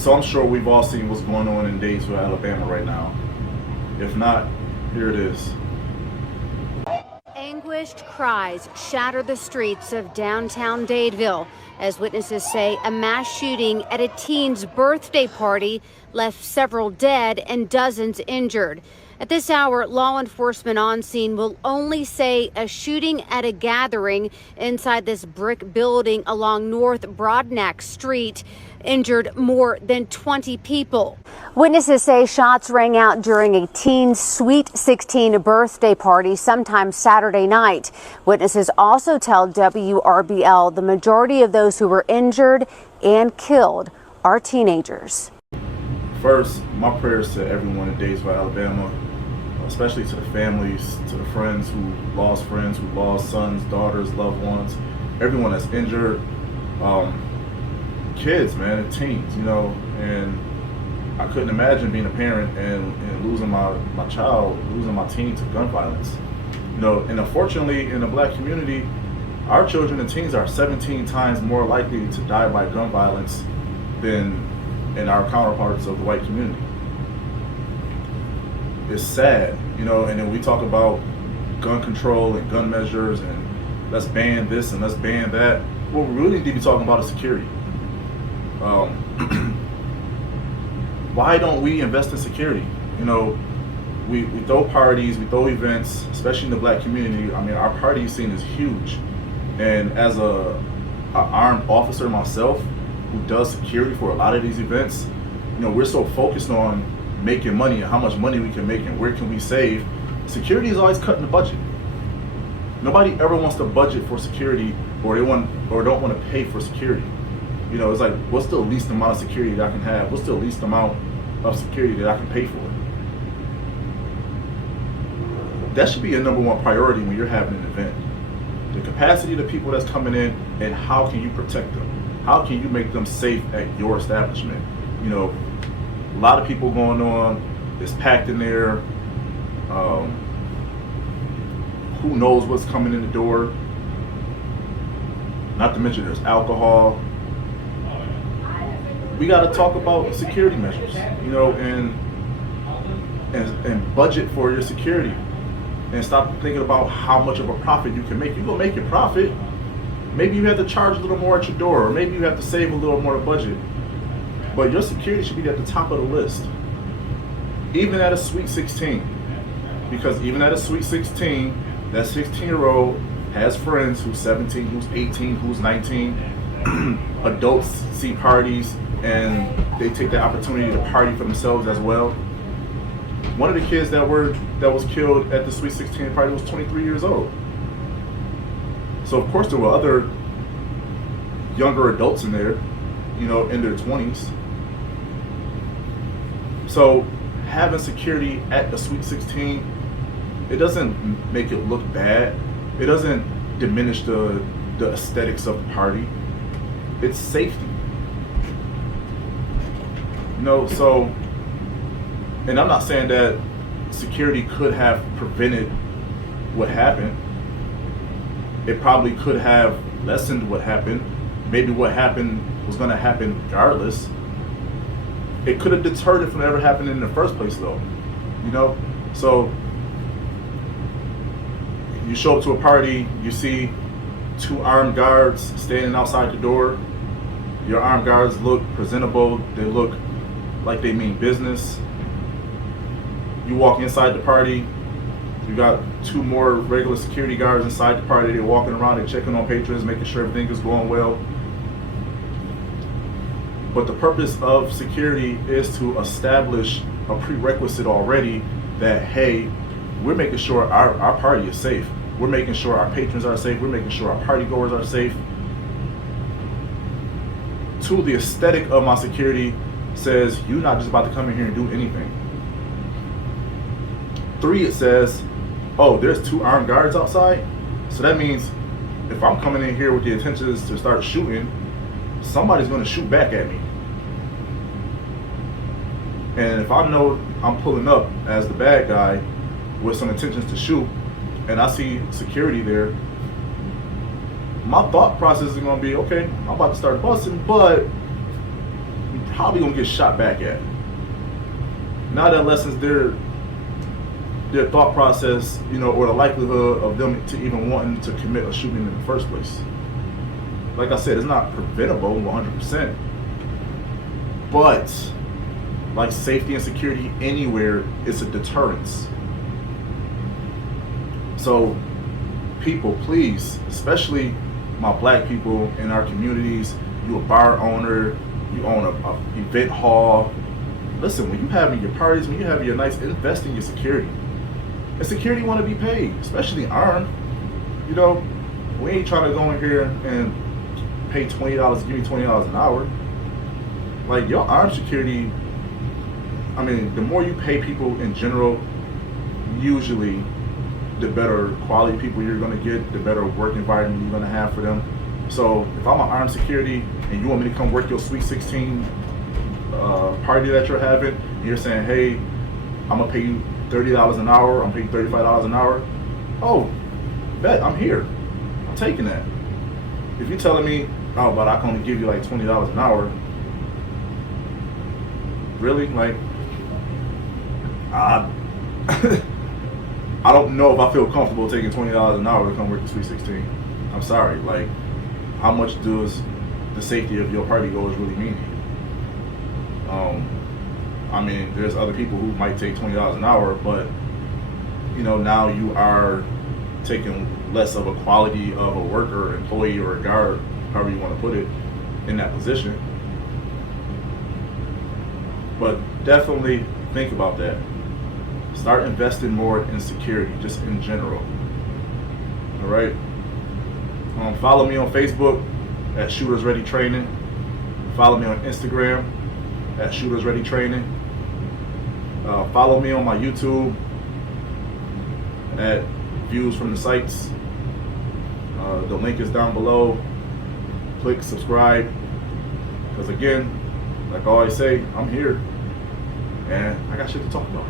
So I'm sure we've all seen what's going on in Dadeville, Alabama right now. If not, here it is. Anguished cries shatter the streets of downtown Dadeville as witnesses say a mass shooting at a teen's birthday party left several dead and dozens injured. At this hour, law enforcement on scene will only say a shooting at a gathering inside this brick building along North Broadneck Street injured more than 20 people. Witnesses say shots rang out during a teen's Sweet 16 birthday party sometime Saturday night. Witnesses also tell WRBL the majority of those who were injured and killed are teenagers. First, my prayers to everyone in Dadeville, Alabama, especially to the families, to the friends who lost sons, daughters, loved ones, everyone that's injured, kids, man, and teens, and I couldn't imagine being a parent and losing my child, losing my teen to gun violence. And unfortunately in the black community, our children and teens are 17 times more likely to die by gun violence than in our counterparts of the white community. It's sad, and then we talk about gun control and gun measures and let's ban this and let's ban that. What we really need to be talking about is security. Why don't we invest in security? We throw parties, we throw events, especially in the black community. I mean, our party scene is huge. And as a armed officer myself, who does security for a lot of these events, we're so focused on making money and how much money we can make and where can we save. Security is always cutting the budget. Nobody ever wants to budget for security, or don't want to pay for security. It's like, what's the least amount of security that I can have? What's the least amount of security that I can pay for? That should be a number one priority when you're having an event. The capacity of the people that's coming in, and how can you protect them? How can you make them safe at your establishment? A lot of people going on, it's packed in there. Who knows what's coming in the door? Not to mention there's alcohol. We got to talk about security measures, and budget for your security, and stop thinking about how much of a profit you can make. You're gonna make your profit. Maybe you have to charge a little more at your door, or maybe you have to save a little more budget. But your security should be at the top of the list, even at a Sweet 16, because even at a Sweet 16, that 16-year-old has friends who's 17, who's 18, who's 19. Adults see parties and they take the opportunity to party for themselves as well. One of the kids that was killed at the Sweet 16 party was 23 years old. So of course there were other younger adults in there, in their 20s. So having security at the Sweet 16, it doesn't make it look bad. It doesn't diminish the aesthetics of the party. It's safety. So, and I'm not saying that security could have prevented what happened. It probably could have lessened what happened. Maybe what happened was going to happen regardless. It could have deterred it from ever happening in the first place, though. So you show up to a party, you see 2 armed guards standing outside the door. Your armed guards look presentable. They look like they mean business. You walk inside the party, you got 2 more regular security guards inside the party. They're walking around, they're checking on patrons, making sure everything is going well. But the purpose of security is to establish a prerequisite already that, hey, we're making sure our party is safe. We're making sure our patrons are safe. We're making sure our partygoers are safe. 2, the aesthetic of my security says you're not just about to come in here and do anything. 3, it says, oh, there's 2 armed guards outside. So that means if I'm coming in here with the intentions to start shooting, somebody's going to shoot back at me. And if I know I'm pulling up as the bad guy with some intentions to shoot, and I see security there, my thought process is going to be, okay, I'm about to start busting, but we probably gonna get shot back at. Now that lessens their thought process, you know, or the likelihood of them to even wanting to commit a shooting in the first place. Like I said, it's not preventable 100%, but like safety and security anywhere, it's a deterrence. So people, please, especially my black people in our communities, you a bar owner, you own a event hall, listen, when you having your parties, when you have your nights, invest in your security. And security want to be paid, especially armed. You know, we ain't trying to go in here and pay $20, give me $20 an hour. Like, your armed security, I mean, the more you pay people in general, usually the better quality people you're going to get, the better work environment you're going to have for them. So if I'm an armed security and you want me to come work your Sweet 16 party that you're having, and you're saying, hey, I'm going to pay you $30 an hour, I'm paying $35 an hour, oh, bet, I'm here. I'm taking that. If you're telling me, oh, but I can only give you like $20 an hour, really? Like, I don't know if I feel comfortable taking $20 an hour to come work the Sweet 16. I'm sorry. Like, how much does the safety of your partygoers really mean to you? I mean, there's other people who might take $20 an hour, but you know, now you are taking less of a quality of a worker, employee, or a guard, however you want to put it, in that position. But definitely think about that. Start investing more in security, just in general. All right. Follow me on Facebook at Shooters Ready Training. Follow me on Instagram at Shooters Ready Training. Follow me on my YouTube at Views from the Sights. The link is down below. Click subscribe, because again, like I always say, I'm here and I got shit to talk about.